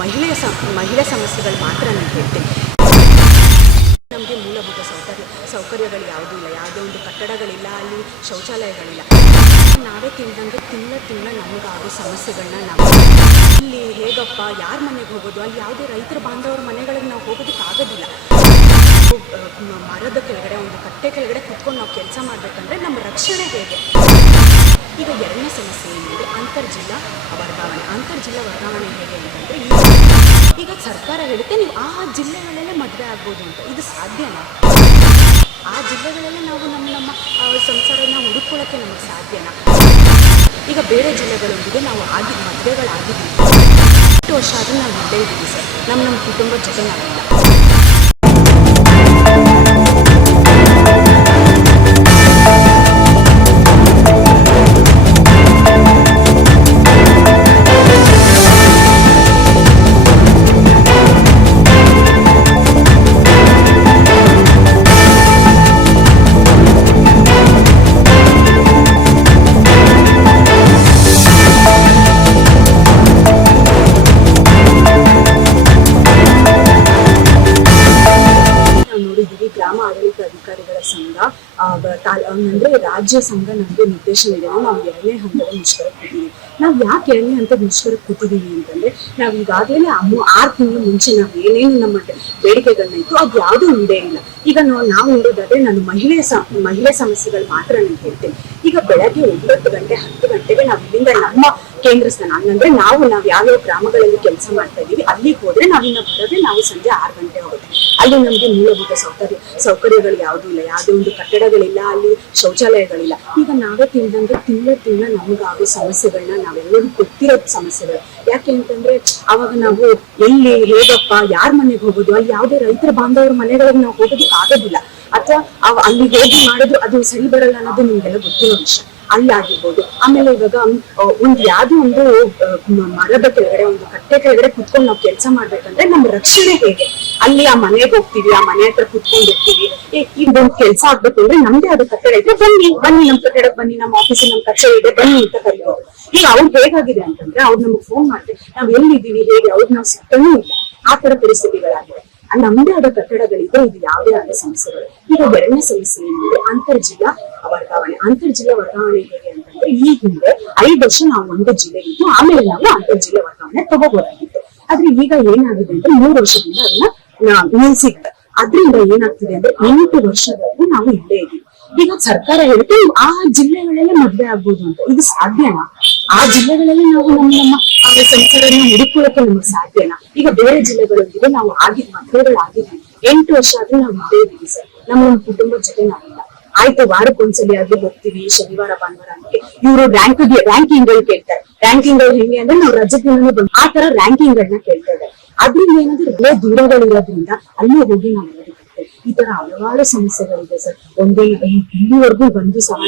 ಮಹಿಳೆ ಸಮಸ್ಯೆಗಳು ಮಾತ್ರ ನಾನು ಹೇಳ್ತೀನಿ. ನಮಗೆ ಮೂಲಭೂತ ಸೌಕರ್ಯಗಳು ಯಾವುದೂ ಇಲ್ಲ, ಯಾವುದೇ ಒಂದು ಕಟ್ಟಡಗಳಿಲ್ಲ, ಅಲ್ಲಿ ಶೌಚಾಲಯಗಳಿಲ್ಲ. ನಾವೇ ತಿಂದಂಗೆ ತಿನ್ನ ನಮಗಾಗೋ ಸಮಸ್ಯೆಗಳನ್ನ ನಾವು ಇಲ್ಲಿ ಹೇಗಪ್ಪ ಯಾರ ಮನೆಗೆ ಹೋಗೋದು, ಅಲ್ಲಿ ಯಾವುದೇ ರೈತರ ಬಾಂಧವರ ಮನೆಗಳಿಗೆ ನಾವು ಹೋಗೋದಕ್ಕಾಗೋದಿಲ್ಲ. ಮರದ ಕೆಳಗಡೆ ಒಂದು ಕಟ್ಟೆ ಕೆಳಗಡೆ ಕುತ್ಕೊಂಡು ನಾವು ಕೆಲಸ ಮಾಡಬೇಕಂದ್ರೆ ನಮ್ಮ ರಕ್ಷಣೆ ಹೇಗೆ? ಈಗ ಎರಡನೇ ಸಮಸ್ಯೆ ಏನಂದರೆ ಅಂತರ್ಜಿಲ್ಲಾ ವರ್ಗಾವಣೆ ಹೇಗೆ ಅಂತಂದರೆ ಈಗ ಸರ್ಕಾರ ಹೇಳುತ್ತೆ ನೀವು ಆ ಜಿಲ್ಲೆಗಳಲ್ಲೇ ಮದುವೆ ಆಗ್ಬೋದು ಅಂತ. ಇದು ಸಾಧ್ಯನಾ? ಆ ಜಿಲ್ಲೆಗಳಲ್ಲೇ ನಾವು ನಮ್ಮ ಸಂಸಾರನ ಹುಡುಕೊಳ್ಳೋಕ್ಕೆ ನಮಗೆ ಸಾಧ್ಯನಾ? ಈಗ ಬೇರೆ ಜಿಲ್ಲೆಗಳೊಂದಿಗೆ ನಾವು ಮದುವೆಗಳಾಗಿದ್ದೀವಿ, 8 ವರ್ಷ ಆದರೂ ನಾವು ಇಲ್ಲೇ ಇದ್ದೀವಿ ಸರ್. ನಮ್ಮ ಕುಟುಂಬದ ಜೊತೆ ನಾವಿಲ್ಲ. ಗ್ರಾಮ ಆಡಳಿತ ಅಧಿಕಾರಿಗಳ ಸಂಘ ಅಂದ್ರೆ ರಾಜ್ಯ ಸಂಘ ನಮಗೆ ನಿರ್ದೇಶನ ಇದೆ. ನಾವು 2ನೇ ಹಂತದ ಮುಷ್ಕರಕ್ಕೆ ಕೂತಿದ್ದೀವಿ. ನಾವು ಯಾಕೆ 2ನೇ ಹಂತದ ಮುಷ್ಕರಕ್ಕೆ ಕೂತಿದ್ದೀವಿ ಅಂತಂದ್ರೆ ನಾವು ಈಗಾಗಲೇ 6 ತಿಂಗಳ ಮುಂಚೆ ನಾವು ಏನೇನು ನಮ್ಮ ಬೇಡಿಕೆಗಳನ್ನ ಇತ್ತು ಅದು ಯಾವುದೂ ಈಡೇರಿಲ್ಲ. ಈಗ ನಾವು ನೋಡೋದಾದ್ರೆ ನಾನು ಮಹಿಳೆ ಸಮಸ್ಯೆಗಳು ಮಾತ್ರ ನಾನು ಹೇಳ್ತೇನೆ. ಈಗ ಬೆಳಗ್ಗೆ 9 ಗಂಟೆ 10 ಗಂಟೆಗೆ ನಾವು ಇಲ್ಲಿಂದ ನಮ್ಮ ಕೇಂದ್ರ ಸ್ಥಾನ ಹಂಗಂದ್ರೆ ನಾವು ಯಾವ್ಯಾವ ಗ್ರಾಮಗಳಲ್ಲಿ ಕೆಲಸ ಮಾಡ್ತಾ ಇದೀವಿ ಅಲ್ಲಿಗೆ ಹೋದ್ರೆ ನಾವಿನ್ನ ಬರೋದೇ ನಾವು ಸಂಜೆ 6 ಗಂಟೆ ಹೋಗುತ್ತೆ. ಅಲ್ಲಿ ನಮ್ಗೆ ಮೂಲಭೂತ ಸೌಕರ್ಯಗಳು ಯಾವುದೂ ಇಲ್ಲ, ಯಾವುದೇ ಒಂದು ಕಟ್ಟಡಗಳಿಲ್ಲ, ಅಲ್ಲಿ ಶೌಚಾಲಯಗಳಿಲ್ಲ. ಈಗ ನಾವೇ ತಿಂದಂಗೆ ತಿನ್ನ ನಮಗಾಗೋ ಸಮಸ್ಯೆಗಳನ್ನ ನಾವೆಲ್ಲರೂ ಗೊತ್ತಿರೋ ಸಮಸ್ಯೆಗಳು. ಯಾಕೆ ಅಂತಂದ್ರೆ ಅವಾಗ ನಾವು ಎಲ್ಲಿ ಹೇಗಪ್ಪ ಯಾರ ಮನೆಗೆ ಹೋಗೋದು, ಅಲ್ಲಿ ಯಾವುದೇ ರೈತರ ಬಾಂಧವರ ಮನೆಗಳಿಗೆ ನಾವು ಹೋಗೋದಕ್ಕೆ ಆಗೋದಿಲ್ಲ, ಅಥವಾ ಅಲ್ಲಿ ಹೋಗಿ ಮಾಡಿದ್ರು ಅದು ಸರಿ ಬರಲ್ಲ ಅನ್ನೋದು ನಿಮ್ಗೆಲ್ಲ ಗೊತ್ತಿರೋ ವಿಷಯ. ಅಲ್ಲಿ ಆಗಿರ್ಬೋದು. ಆಮೇಲೆ ಇವಾಗ ಯಾವುದೋ ಒಂದು ಮರದ ಕೆಳಗಡೆ ಒಂದು ಕಟ್ಟೆ ಕೆಳಗಡೆ ಕುತ್ಕೊಂಡು ನಾವು ಕೆಲಸ ಮಾಡ್ಬೇಕಂದ್ರೆ ನಮ್ಮ ರಕ್ಷಣೆ ಹೇಗೆ? ಅಲ್ಲಿ ಆ ಮನೆಗೆ ಹೋಗ್ತೀವಿ, ಆ ಮನೆ ಹತ್ರ ಕುತ್ಕೊಂಡಿರ್ತೀವಿ. ಇದೊಂದು ಕೆಲಸ ಆಗ್ಬೇಕು ಅಂದ್ರೆ ನಮ್ದೇ ಆದ ಕಟ್ಟಡ ಇದ್ರೆ ಬನ್ನಿ ನಮ್ ಕಟ್ಟಡಕ್ಕೆ ಬನ್ನಿ, ನಮ್ಮ ಆಫೀಸ್ ನಮ್ ಕಚೇರಿ ಇದೆ ಬನ್ನಿ ಅಂತ ಕರೀಬೋದು. ಈಗ ಅವ್ರಿಗೆ ಹೇಗಾಗಿದೆ ಅಂತಂದ್ರೆ ಅವ್ರು ನಮ್ಗೆ ಫೋನ್ ಮಾಡ್ತಾರೆ, ನಾವ್ ಎಲ್ಲಿದ್ದೀವಿ ಹೇಗೆ ಅವ್ರು ನಾವು ಸಿಗ್ತಾನೂ ಇಲ್ಲ. ಆ ತರ ಪರಿಸ್ಥಿತಿಗಳಾಗಿದೆ. ನಮ್ದೇ ಆದ ಕಟ್ಟಡಗಳಿದೆ, ಇದು ಯಾವುದೇ ಆದ ಸಮಸ್ಯೆಗಳು. ಈಗ 2ನೇ ಸಮಸ್ಯೆ ಏನಂದ್ರೆ ಅಂತರ್ಜಿಲ್ಲಾ ವರ್ಗಾವಣೆ ಹೇಗೆ ಅಂತಂದ್ರೆ ಈ ಹಿಂದೆ 5 ವರ್ಷ ನಾವು ಒಂದು ಜಿಲ್ಲೆ ಇದ್ದು ಆಮೇಲೆ ನಾವು ಅಂತರ್ಜಿಲ್ಲಾ ವರ್ಗಾವಣೆ ತಗೋಬಹುದಾಗಿತ್ತು. ಆದ್ರೆ ಈಗ ಏನಾಗಿದೆ ಅಂದ್ರೆ 3 ವರ್ಷದಿಂದ ಅದನ್ನ ನಿಲ್ಸಿದ್ದಾರೆ. ಅದ್ರಿಂದ ಏನಾಗ್ತಿದೆ ಅಂದ್ರೆ 8 ವರ್ಷದವರೆಗೂ ನಾವು ಇಲ್ಲೇ ಇದ್ದೀವಿ. ಈಗ ಸರ್ಕಾರ ಹೇಳುತ್ತೆ ಆ ಜಿಲ್ಲೆಗಳಲ್ಲೇ ಮದುವೆ ಆಗ್ಬೋದು ಅಂತ. ಇದು ಸಾಧ್ಯನಾ? ಆ ಜಿಲ್ಲೆಗಳಲ್ಲಿ ನಾವು ನಮ್ಮ ಸಂಸಾರನ ಹುಡುಕೊಳ್ಳೋಕೆ ನಮಗೆ ಸಾಧ್ಯನಾ? ಈಗ ಬೇರೆ ಜಿಲ್ಲೆಗಳೊಂದಿಗೆ ನಾವು ಮದುವೆಗಳಾಗಿದ್ವಿ, 8 ವರ್ಷ ಆದ್ರೂ ನಾವು ಇಲ್ಲೇ ಇದ್ದೀವಿ ಸರ್. ನಮ್ಮ ಕುಟುಂಬದ ಜೊತೆ ನಾವಿಲ್ಲ. ಆಯ್ತು ವಾರಕ್ಕೊಂದ್ಸಲಿ ಆಗಿ ಹೋಗ್ತೀವಿ, ಶನಿವಾರ ಭಾನುವಾರ ಅಂತ. ಇವರು ರ್ಯಾಂಕಿಂಗ್ ಗಳು ಕೇಳ್ತಾರೆ. ರ್ಯಾಂಕಿಂಗ್ ಗಳು ಹೆಂಗೆ ಅಂದ್ರೆ ನಾವು ರಜದಿಂದ ಬಂದು ಆ ತರ ರ್ಯಾಂಕಿಂಗ್ ಗಳನ್ನ ಕೇಳ್ತಾ ಇದ್ದಾರೆ. ಅದ್ರಿಂದ ಏನಂದ್ರೆ ಒಳ್ಳೆ ದೂರಗಳಿರೋದ್ರಿಂದ ಅಲ್ಲೇ ಹೋಗಿ ನಾವು ಇರೋದಕ್ಕೆ ಈ ತರ ಹಲವಾರು ಸಮಸ್ಯೆಗಳಿದೆ ಸರ್. ಇಲ್ಲಿವರೆಗೂ ಬಂದು ಸಹ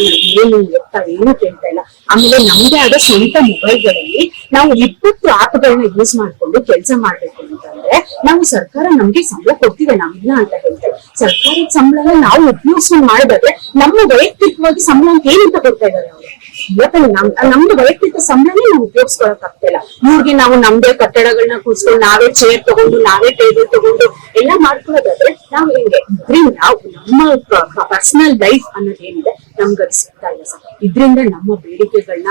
ಏನು ಕೇಳ್ತಾ ಇಲ್ಲ. ಆಮೇಲೆ ನಮ್ದೇ ಆದ ಸ್ವಂತ ಮೊಬೈಲ್ಗಳಲ್ಲಿ ನಾವು 20 ಆಪ್ಗಳನ್ನ ಯೂಸ್ ಮಾಡ್ಕೊಂಡು ಕೆಲಸ ಮಾಡ್ಬೇಕು ಅಂತಂದ್ರೆ ನಾವು ಸರ್ಕಾರ ನಮ್ಗೆ ಸಂಬಳ ಕೊಡ್ತಿದೆ, ನಾವಿಲ್ಲ ಅಂತ ಹೇಳ್ತೇವೆ. ಸರ್ಕಾರದ ಸಂಬಳನ ನಾವು ಉಪಯೋಗಿಸ್ಕೊಂಡು ಮಾಡಿದ್ರೆ ನಮ್ಮ ವೈಯಕ್ತಿಕವಾಗಿ ಸಂಬಳ ಅಂತ ಏನಂತ ಕೊಡ್ತಾ ಇದ್ದಾರೆ ಅವರು? ಯಾಕಂದ್ರೆ ನಮ್ದು ವೈಯಕ್ತಿಕ ಸಂಬಳನೇ ನಾವು ಉಪಯೋಗಿಸ್ಕೊಳಕ್ ಆಗ್ತಾ ಇಲ್ಲ. ಇವ್ರಿಗೆ ನಾವು ನಮ್ದೇ ಕಟ್ಟಡಗಳನ್ನ ಕೂರ್ಸ್ಕೊಂಡು ನಾವೇ ಚೇರ್ ತಗೊಂಡು ನಾವೇ ಟೇಬಲ್ ತಗೊಂಡು ಎಲ್ಲ ಮಾಡ್ಕೊಳ್ಳೋದಾದ್ರೆ ನಾವು ಹೆಂಗೆ? ಇದ್ರಿಂದ ನಮ್ಮ ಪರ್ಸನಲ್ ಲೈಫ್ ಅನ್ನೋದೇನಿದೆ ನಮ್ಗೆ ಸಿಗ್ತಾ ಇಲ್ಲ ಸರ್. ಇದ್ರಿಂದ ನಮ್ಮ ಬೇಡಿಕೆಗಳನ್ನ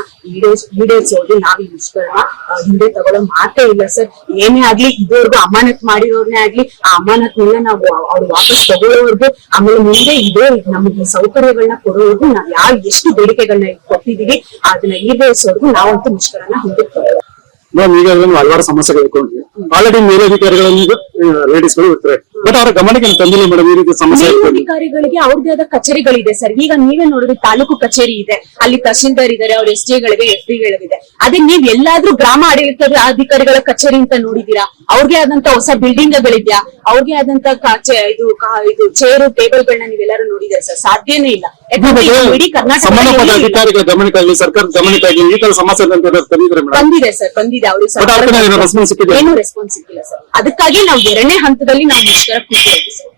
ಈಡೇರಿಸೋದು ನಾವು ಈ ಮುಷ್ಕರನ ಹಿಂದೆ ತಗೊಳ್ಳೋ ಮಾತೇ ಇಲ್ಲ ಸರ್. ಏನೇ ಆಗ್ಲಿ ಇದುವರೆಗೂ ಅಮಾನತ್ ಮಾಡಿರೋರ್ನೇ ಆಗ್ಲಿ ಆ ಅಮಾನತ್ನೆಲ್ಲ ನಾವು ಅವ್ರು ವಾಪಸ್ ತಗೊಳ್ಳೋವರೆಗೂ, ಆಮೇಲೆ ಮುಂದೆ ಇದೇ ನಮಗೆ ಸೌಕರ್ಯಗಳನ್ನ ಕೊಡೋವರೆಗೂ ನಾವ್ ಎಷ್ಟು ಬೇಡಿಕೆಗಳನ್ನ ಕೊಟ್ಟಿದೀವಿ ಅದನ್ನ ಈಡೇರಿಸೋರ್ಗು ನಾವಂತೂ ಮುಷ್ಕರನ ಹಿಂದೆ ತಗೊಳ್ಳೋದು. ಹಲವಾರು ಸಮಸ್ಯೆಗಳು ಇಟ್ಕೊಂಡ್ವಿ. ಆಲ್ರೆಡಿ ಮೇಲಧಿಕಾರಿಗಳಲ್ಲಿ ಲೇಡೀಸ್ಗಳು ಇರ್ತಾರೆ, ಬಟ್ ಅವರ ಗಮನಕ್ಕೆ ತಂದಿಲ್ಲ ಮೇಡಮ್ ಈ ರೀತಿ ಸಮಸ್ಯೆ. ಮೇಲಧಿಕಾರಿಗಳಿಗೆ ಅವ್ರದೇ ಆದ ಕಚೇರಿಗಳಿದೆ ಸರ್. ಈಗ ನೀವೇ ನೋಡಿದ್ರೆ ತಾಲೂಕು ಕಚೇರಿ ಇದೆ, ಅಲ್ಲಿ ತಹಶೀಲ್ದಾರ್ ಇದಾರೆ, ಅವ್ರ SJ-ಗಳಿವೆ, FD-ಗಳಿದೆ. ಅದೇ ನೀವ್ ಎಲ್ಲಾದ್ರೂ ಗ್ರಾಮ ಆಡಳಿತ ಅಧಿಕಾರಿಗಳ ಕಚೇರಿ ಅಂತ ನೋಡಿದೀರಾ? ಅವ್ರಿಗೆ ಆದಂತ ಹೊಸ ಬಿಲ್ಡಿಂಗ್ ಗಳಿದ್ಯಾ? ಅವ್ರಿಗೆ ಆದಂತ ಇದು ಚೇರು ಟೇಬಲ್ ಗಳನ್ನ ನೀವೆಲ್ಲಾರು ನೋಡಿದ್ರೆ ಸರ್? ಸಾಧ್ಯನೇ ಇಲ್ಲ. ಇಡೀ ಕರ್ನಾಟಕ ಅಧಿಕಾರಿಗಳ ಗಮನಕ್ಕಾಗಲಿ ಸರ್ಕಾರದ ಗಮನಕ್ಕಾಗಲಿ ಈ ತರ ಸಮಸ್ಯೆ ಬಂದಿದೆ ಸರ್, ಬಂದಿದೆ. ಅವ್ರಿಗೆ ಏನು ರೆಸ್ಪಾನ್ಸ್ ಸಿಕ್ಕಿಲ್ಲ ಸರ್. ಅದಕ್ಕಾಗಿ ನಾವು 2ನೇ ಹಂತದಲ್ಲಿ ನಾವು ಮುಷ್ಕರ ಕೂತಿರೋದು ಸರ್.